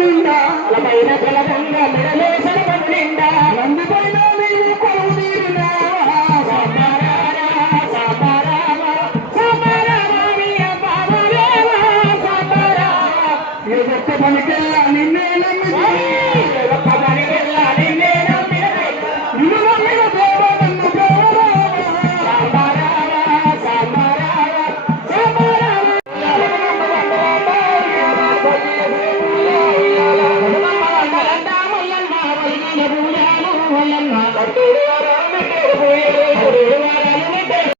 నిండా బలమైన బలవంగా మెడలో సర్వం నిండా అందుకైనా నీవు కొలువు తీరునా పనికెళ్ళ రామ రామ